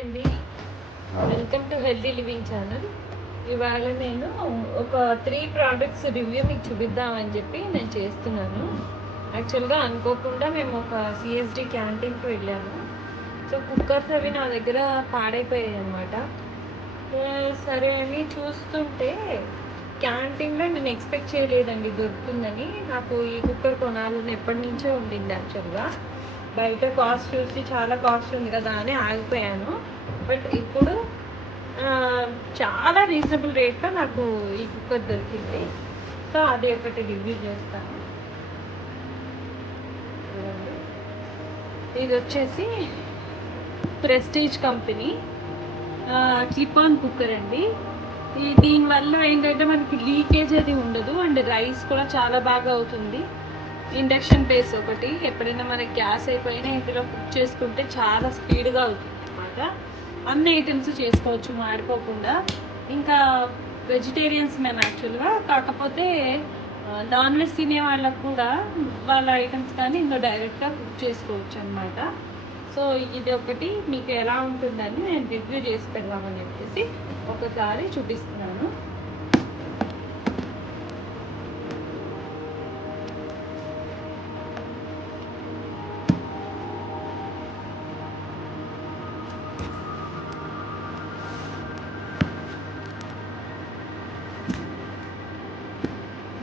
అండి, welcome to healthy living channel. ఇవాళ నేను ఒక 3 ప్రోడక్ట్స్ రివ్యూ మీకు చూపిద్దామని చెప్పి నేను చేస్తున్నాను. యాక్చువల్గా అనుకోకుండా మేము ఒక సిఎస్డి క్యాంటీన్కి వెళ్ళాము. సో కుక్కర్స్ అవి నా దగ్గర పాడైపోయాయి అనమాట. సరే అని చూస్తుంటే క్యాంటీన్లో నేను ఎక్స్పెక్ట్ చేయలేదండి దొరుకుతుందని. నాకు ఈ కుక్కర్ కొనాలని ఎప్పటి నుంచో ఉండింది. యాక్చువల్గా బయట కాస్ట్ చూసి చాలా కాస్ట్ ఉంది కదా అని ఆగిపోయాను. బట్ ఇప్పుడు చాలా రీజనబుల్ రేట్లో నాకు ఈ కుక్కర్ దొరికింది. సో అది ఒకటి రివ్యూ చేస్తాను. ఇది వచ్చేసి prestige company clip on cooker అండి. దీనివల్ల ఏంటంటే మనకి లీకేజ్ అది ఉండదు అండ్ రైస్ కూడా చాలా బాగా అవుతుంది. ఇండక్షన్ బేస్ ఒకటి, ఎప్పుడైనా మనకి గ్యాస్ అయిపోయినా ఇందులో కుక్ చేసుకుంటే చాలా స్పీడ్గా అవుతుంది అనమాట. అన్ని ఐటమ్స్ చేసుకోవచ్చు మాడిపోకుండా. ఇంకా వెజిటేరియన్స్ మేము యాక్చువల్గా, కాకపోతే నాన్ వెజ్ తినే వాళ్ళకు కూడా వాళ్ళ ఐటమ్స్ కానీ ఇందులో డైరెక్ట్గా కుక్ చేసుకోవచ్చు అనమాట. సో ఇది ఒకటి మీకు ఎలా ఉంటుందని నేను రివ్యూ చేసి పెడదామని చెప్పేసి ఒకసారి చూపిస్తున్నాను.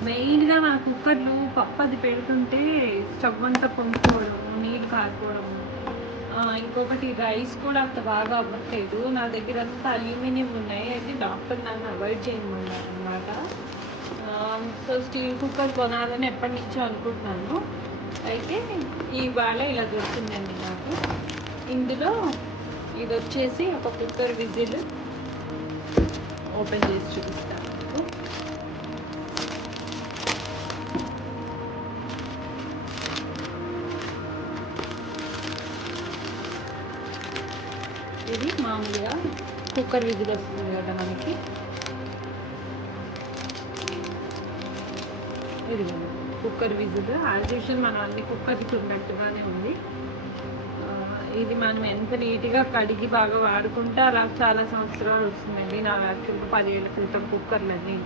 మెయిన్గా నా కుక్కర్లు పప్పు అది పెడుతుంటే స్టవ్ అంతా పొంగిపోవడం, నీళ్ళు కారిపోవడం, ఇంకొకటి రైస్ కూడా అంత బాగా అవ్వట్లేదు. నా దగ్గర అంతా అల్యూమినియం ఉన్నాయి, అయితే డాక్టర్ నన్ను అవాయిడ్ చేయమన్నారు అనమాట. సో స్టీల్ కుక్కర్ కొనాలని ఎప్పటి నుంచో అనుకుంటున్నాను. అయితే ఇవాళ ఇలా దొరుకుతుందండి నాకు. ఇందులో ఇది వచ్చేసి ఒక కుక్కర్ విజిల్ ఓపెన్ చేసి చూపిస్తాను. ఇది మామూలుగా కుక్కర్ విజిల్ వస్తుంది కదా మనకి. ఇది కుక్కర్ విజిల్ యాజ్ యూజువల్ మనం అన్ని కుక్కర్కి ఉన్నట్టుగానే ఉంది. ఇది మనం ఎంత నీట్గా కడిగి బాగా వాడుకుంటే అలా చాలా సంవత్సరాలు వస్తుందండి. నా యాక్చువల్గా 10 ఏళ్ళ క్రితం కుక్కర్లు అన్నీ.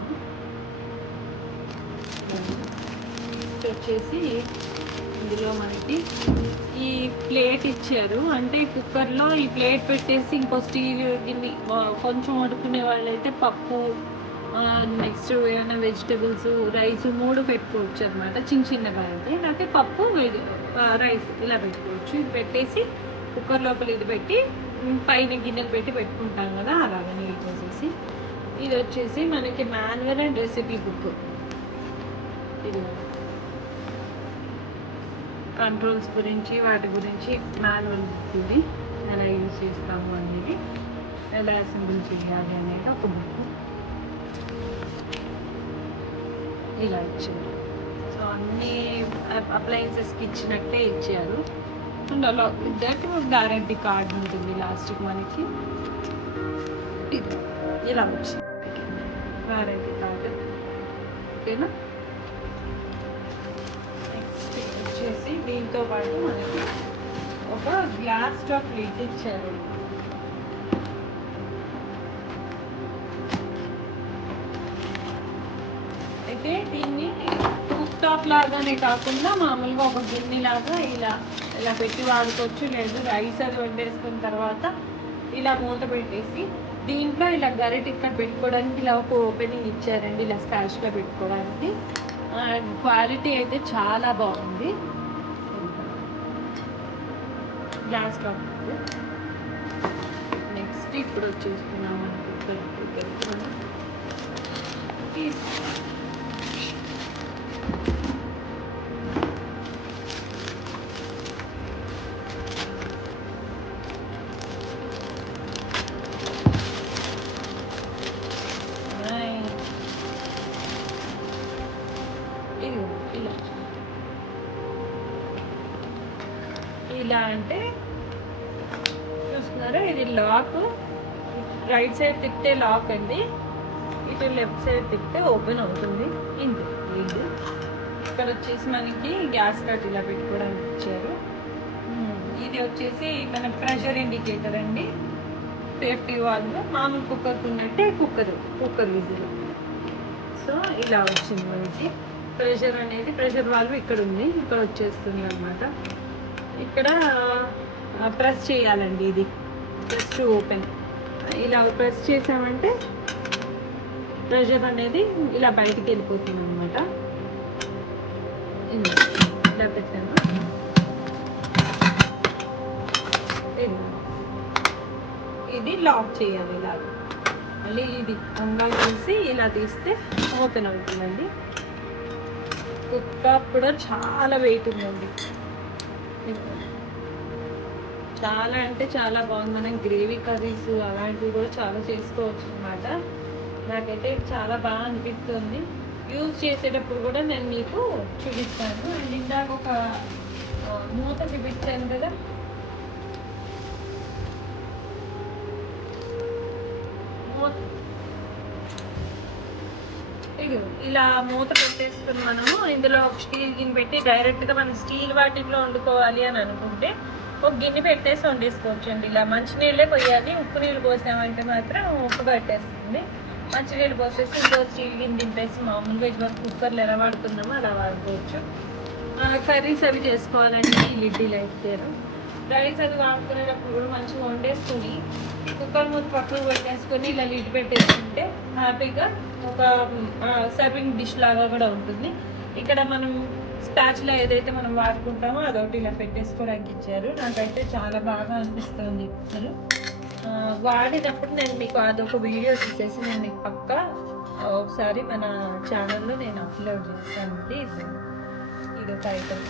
వచ్చేసి ఇందులో మనకి ఈ ప్లేట్ ఇచ్చారు, అంటే కుక్కర్లో ఈ ప్లేట్ పెట్టేసి ఇంకో స్టీల్ గిన్నె కొంచెం వండుకునే వాళ్ళైతే పప్పు, నెక్స్ట్ ఏమైనా వెజిటబుల్స్, రైస్ 3 పెట్టుకోవచ్చు అనమాట. చిన్నగా అయితే లేకపోతే పప్పు రైస్ ఇలా పెట్టుకోవచ్చు. ఇది పెట్టేసి కుక్కర్ లోపల ఇది పెట్టి పైన గిన్నెలు పెట్టి పెట్టుకుంటాం కదా, అలాగే నీట్ చేసేసి. ఇది వచ్చేసి మనకి మాన్యువల్ అండ్ రెసిపీ బుక్. ఇది కంట్రోల్స్ గురించి వాటి గురించి మాన్యువల్ బుక్. ఇది ఎలా యూజ్ చేస్తాము అనేది, ఎలా అసెంబుల్ చేయాలి అనేది ఒక బుక్ ఇలా ఇచ్చారు. సో అన్ని అప్లయన్సెస్కి ఇచ్చినట్టే ఇచ్చారు. అండ్ అలా విత్ గ్యారంటీ కార్డ్ ఉంటుంది లాస్ట్కి మనకి. ఇది ఇలా వచ్చింది గ్యారంటీ కార్డు. ఓకేనా. నెక్స్ట్ వచ్చేసి దీంతో పాటు మనకి ఒక గ్లాస్ టాప్ లిడ్ ఇచ్చారు. అయితే దీన్ని కుక్ టాప్ లాగానే కాకుండా మామూలుగా ఒక గిన్నె లాగా ఇలా ఇలా పెట్టి వాడుకోవచ్చు. లేదు రైస్ అది వండేసుకున్న తర్వాత ఇలా మూత పెట్టేసి దీంట్లో ఇలా గరిటె ఇక్కడ పెట్టుకోవడానికి ఇలా ఒక ఓపెనింగ్ ఇచ్చారండి, ఇలా స్పాచ్లో పెట్టుకోవడానికి. క్వాలిటీ అయితే చాలా బాగుంది. Glass top. నెక్స్ట్ ఇప్పుడు వచ్చేస్తున్నాం మన కుక్కర్. ఇలా ఇలా అంటే చూస్తున్నారా, ఇది లాక్. రైట్ సైడ్ తిప్పితే లాక్ అండి, ఇటు లెఫ్ట్ సైడ్ తిప్పితే ఓపెన్ అవుతుంది. ఇంతే లీడ్. ఇక్కడ వచ్చేసి మనకి గ్యాస్ కట్ ఇలా పెట్టుకోవడానికి ఇచ్చారు. ఇది వచ్చేసి మన ప్రెషర్ ఇండికేటర్ అండి. సేఫ్టీ వాల్వ్, మామూలు కుక్కర్కి ఉన్నట్టే కుక్కర్ విజిల్. సో ఇలా వచ్చింది మనకి. ప్రెషర్ వాల్వ్ ఇక్కడ ఉంది, ఇక్కడ వచ్చేస్తుంది అనమాట. ఇక్కడ ప్రెస్ చేయాలండి, ఇది ప్రెస్ టు ఓపెన్. ఇలా ప్రెస్ చేసామంటే ప్రెషర్ అనేది ఇలా బయటికి వెళ్ళిపోతుంది అనమాట. ఇలా పెట్టాను. ఇది లాక్ చేయాలి ఇలా. మళ్ళీ ఇది అంగా తీసి ఇలా తీస్తే ఓపెన్ అవుతుందండి. కుక్క కూడా చాలా వెయిట్ ఉందండి, చాలా అంటే చాలా బాగుంది. మనం గ్రేవీ కర్రీస్ అలాంటివి కూడా చాలా చేసుకోవచ్చు అనమాట. నాకైతే చాలా బాగా అనిపిస్తుంది. యూజ్ చేసేటప్పుడు కూడా నేను మీకు చూపిస్తాను. అండ్ ఇందాక ఒక మూత చూపించాను కదా, ఇలా మూత పెట్టేసుకుని మనము ఇందులో ఒక స్టీల్ గిన్నె పెట్టి డైరెక్ట్గా మనం స్టీల్ వాటిలో వండుకోవాలి అని అనుకుంటే ఒక గిన్నె పెట్టేసి వండేసుకోవచ్చు అండి. ఇలా మంచినీళ్ళే పోయాలి, ఉప్పు నీళ్ళు పోసామంటే మాత్రం ఉప్పు పట్టేస్తుంది. మంచినీళ్ళు పోసేసి ఇంకో స్టీల్ గిన్నె దింపేసి మామూలుగా ఇటువంటి కుక్కర్లు ఎలా వాడుతున్నామో అలా వాడుకోవచ్చు. కర్రీస్ అవి చేసుకోవాలండి లిడ్డీ లైఫ్ కేర్. రైస్ అది వాడుకునేటప్పుడు కూడా మంచిగా వండేసుకొని కుక్కర్ మూత పక్కకు పెట్టేసుకొని ఇలా లిడ్ పెట్టేసుకుంటే హ్యాపీగా ఒక సర్వింగ్ డిష్ లాగా కూడా ఉంటుంది. ఇక్కడ మనం స్పాచులా ఏదైతే మనం వాడుకుంటామో అదొకటి ఇలా పెట్టేసుకోవడానికి ఇచ్చారు. నాకైతే చాలా బాగా అనిపిస్తుంది. అసలు వాడినప్పుడు నేను మీకు అదొక వీడియో తీసేసి నేను మీకు పక్కా ఒకసారి మన ఛానల్లో నేను అప్లోడ్ చేస్తానండి. ఇది ఒక ఐటమ్.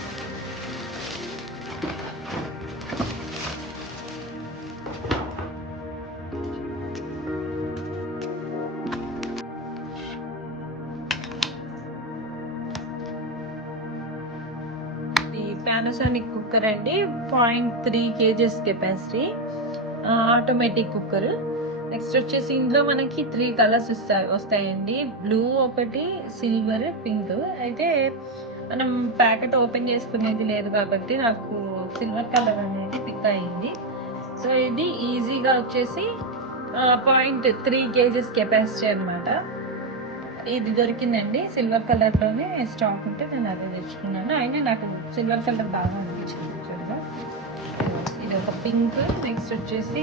పానాసోనిక్ కుక్కర్ అండి, 0.3 kgs capacity, automatic cooker. Next వచ్చేసి ఇందులో మనకి 3 కలర్స్ వస్తాయండి, బ్లూ ఒకటి, సిల్వర్, పింక్. అయితే మనం ప్యాకెట్ ఓపెన్ చేసుకునేది లేదు కాబట్టి నాకు సిల్వర్ కలర్ అనేది పిక్ అయింది. సో ఇది ఈజీగా వచ్చేసి 0.3 kgs కెపాసిటీ అనమాట. ఇది దొరికిందండి సిల్వర్ కలర్లోనే స్టాక్ ఉంటే నేను అదే తెచ్చుకున్నాను. అయినా నాకు సిల్వర్ కలర్ బాగా అనిపించింది చూడగా. ఇది ఒక పింక్, నెక్స్ట్ వచ్చేసి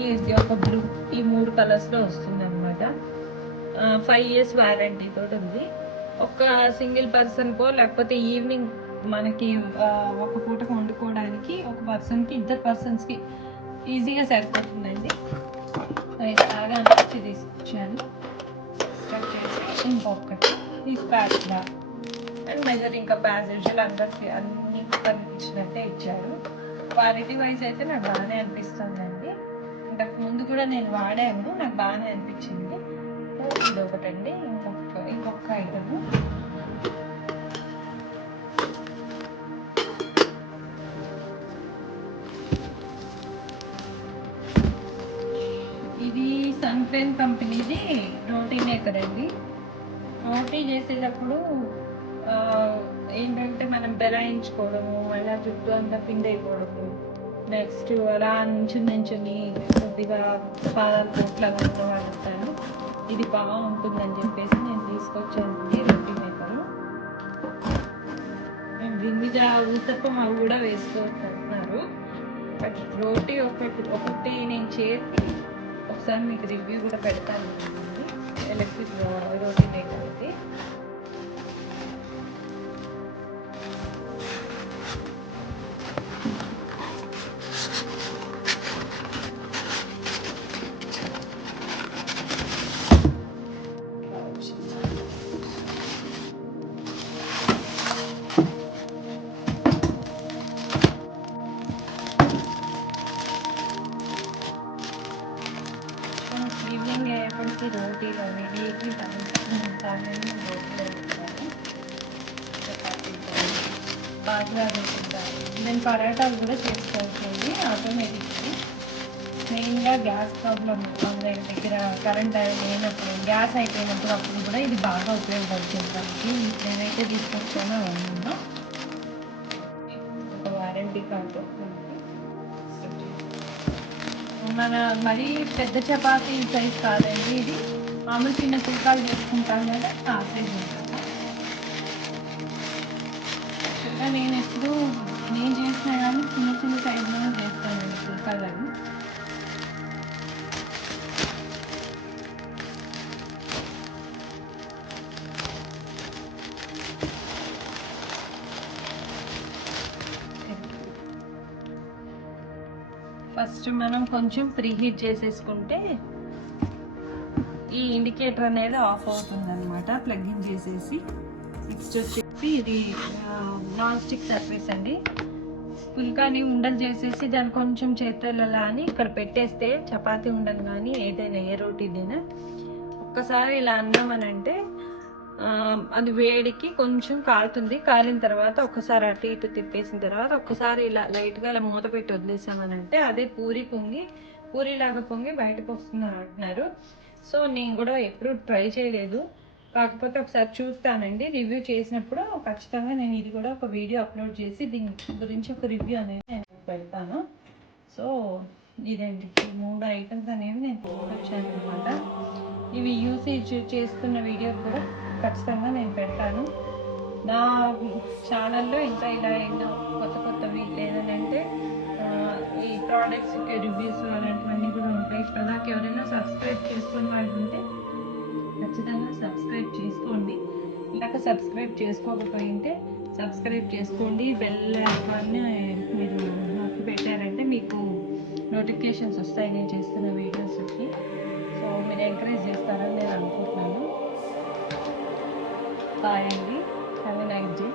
ఇది ఒక బ్లూ. ఈ 3 కలర్స్లో వస్తుంది అనమాట. 5 years వారంటీ తోటి ఉంది. ఒక సింగిల్ పర్సన్కో లేకపోతే ఈవినింగ్ మనకి ఒక పూటకు వండుకోవడానికి ఒక పర్సన్కి, 2 పర్సన్స్కి ఈజీగా సరిపోతుందండి. ఇది బాగా అనిపించి తీసుకొచ్చాను. ఇంకొకటి ఈ స్పాచులా అండ్ మెజరింగ్ కెపాసిటీ అందరికి అన్ని కనిపించినట్టే ఇచ్చారు. క్వాలిటీ వైజ్ అయితే నాకు బాగానే అనిపిస్తుందండి. ఇంతకు ముందు కూడా నేను వాడాను, నాకు బాగానే అనిపించింది. ఇది ఒకటండి. ఇంకొక ఐటమ్ ఇది సన్ఫ్లేమ్ కంపెనీది రోటీ మేకర్ అండి. రోటీ చేసేటప్పుడు ఏంటంటే మనం బెరాయించుకోవడము, అలా జుట్టు అంతా పిండి అయిపోవడము, నెక్స్ట్ అలా నుంచుని కొద్దిగా పాదాలు పోట్లాగా ఉన్న వాడతాను. ఇది బాగుంటుందని చెప్పేసి నేను తీసుకొచ్చాను రోటీ మేకరు. దీని మీద ఊతప్పం అవి కూడా వేసుకోవచ్చు అంటున్నారు. బట్ రోటీ ఒకటి నేను చేసి ఒకసారి మీకు రివ్యూ కూడా పెడతాను. ఎలక్ట్రిక్ రోటీ మేకర్ ఇది. ఈవినింగ్ అయ్యేప్పటికి రోటీలు అవి వీక్లీ రోటీలు వేసుకుంటాను. చపాతీ బాగా వేసుకుంటాను. నేను పరాటాలు కూడా చేసుకోవచ్చండి ఆటోమేటిక్గా. మెయిన్గా గ్యాస్ ప్రాబ్లమ్ అందరి దగ్గర కరెంట్ లేనప్పుడు, గ్యాస్ అయిపోయినప్పుడు అప్పుడు కూడా ఇది బాగా ఉపయోగపడుతుంది. దానికి నేనైతే తీసుకొచ్చాను అవును. ఒక వారంటీ కార్డు మన మరీ పెద్ద చపాతీ సైజ్ కాదండి ఇది, మామూలు చిన్న తూకాలు చేసుకుంటాం కదా ఆ సైజ్ ఉంటుంది. ఇంకా నేను ఎప్పుడు నేను చేసినా కానీ చిన్న చిన్న సైజులో చేస్తానండి తూకాలు అవి. ఫస్ట్ మనం కొంచెం ప్రీ హీట్ చేసేసుకుంటే ఈ ఇండికేటర్ అనేది ఆఫ్ అవుతుంది అనమాట, ప్లగ్ ఇన్ చేసేసి. నెక్స్ట్ వచ్చేసి ఇది నాన్ స్టిక్ సర్ఫేస్ అండి. పుల్కాని ఉండలు చేసేసి దాన్ని కొంచెం చేతులలో అని ఇక్కడ పెట్టేస్తే చపాతీ ఉండలు కానీ ఏదైనా ఏ రోటీదైనా ఒక్కసారి ఇలా అన్నామనంటే అది వేడికి కొంచెం కాలుతుంది. కాలిన తర్వాత ఒక్కసారి అటు ఇటు తిప్పేసిన తర్వాత ఒక్కసారి ఇలా లైట్గా ఇలా మూత పెట్టి వదిలేసామనంటే అదే పూరిలాగా పొంగి బయటకు వస్తుంది అంటున్నారు. సో నేను కూడా ఎప్పుడు ట్రై చేయలేదు, కాకపోతే ఒకసారి చూస్తానండి. రివ్యూ చేసినప్పుడు ఖచ్చితంగా నేను ఇది కూడా ఒక వీడియో అప్లోడ్ చేసి దీని గురించి ఒక రివ్యూ అనేది నేను పెడతాను. సో ఇదండి ఈ 3 ఐటమ్స్ అనేవి నేను తీసుకొచ్చాను అనమాట. ఇవి యూసేజ్ చేస్తున్న వీడియో కూడా ఖచ్చితంగా నేను పెడతాను నా ఛానల్లో. ఇంకా ఇలా ఎన్నో కొత్తవి లేదంటే ఈ ప్రోడక్ట్స్ రివ్యూస్ అలాంటివన్నీ కూడా ఉంటాయి. ఇప్పటిదాకా ఎవరైనా సబ్స్క్రైబ్ చేసుకుని వాళ్ళు ఉంటే ఖచ్చితంగా సబ్స్క్రైబ్ చేసుకోండి. ఇలాగ సబ్స్క్రైబ్ చేసుకోకపోయింటే సబ్స్క్రైబ్ చేసుకోండి. బెల్ ఐకాన్ని మీరు నొక్కి పెట్టారంటే మీకు నోటిఫికేషన్స్ వస్తాయి నేను చేస్తున్న వీడియోస్కి. సో మీరు ఎంకరేజ్ చేస్తారని నేను అనుకుంటున్నాను. బాయ్ అండి, హ్యావ్ ఎ నైస్ డే.